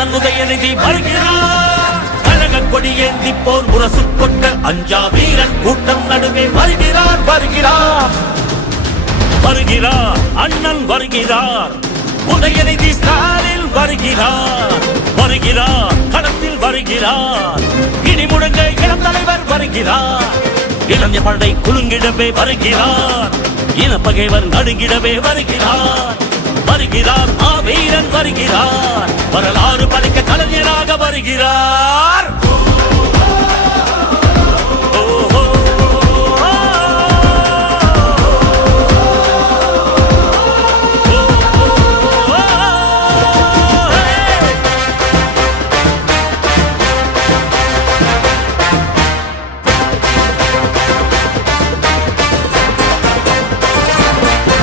அண்ணன் உதயநிதி வருகிறார். கழக கொடி ஏந்தி போர் முரசு கொண்ட அஞ்சா வீரன் கூட்டம் நடுவே வருகிறார் வருகிறார் வருகிறார். அண்ணன் வருகிறார். உதயநிதி ஸ்டாலின் வருகிறார் வருகிறார். களத்தில் வருகிறார். இனி முழங்க இளம் தலைவர் வருகிறார். இளைஞர் படை குலுங்கிடவே வருகிறார். இனப்பகைவர் நடுங்கிடவே வருகிறார் வருகிறார். வீரன் வருகிறார். வரலாறு படைக்க கலைஞராக வருகிறார்.